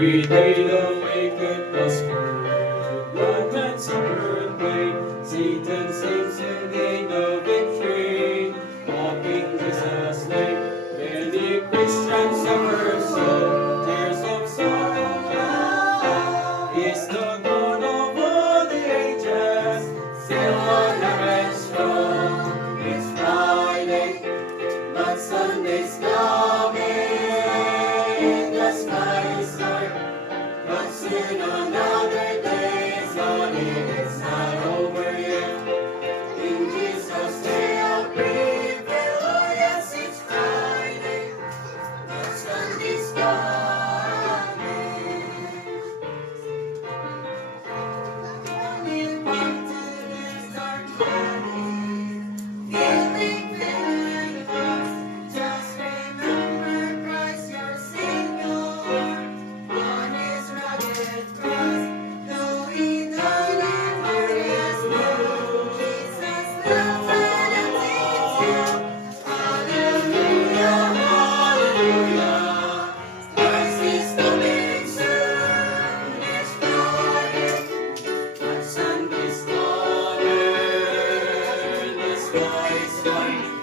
Every day the wicked prosper, blood and suffer and pain. Satan seems to gain the victory, mocking Jesus' name. Many Christians suffer so, tears of sorrow. He's the God of all the ages, still on the red throne. It's Friday, but Sunday's coming. The sky is dark, but soon another day is dawning. It's not over yet. In Jesus' day of prevail. Oh yes, it's Friday, but Sunday's coming. Running into this dark valley, feeling very lost. Just remember Christ your Savior on His rugged cross. Though He died and glorious new, Jesus loves and teaches you. Hallelujah, hallelujah. Christ is coming soon. It's Friday, but Sunday's coming. The sky is dark.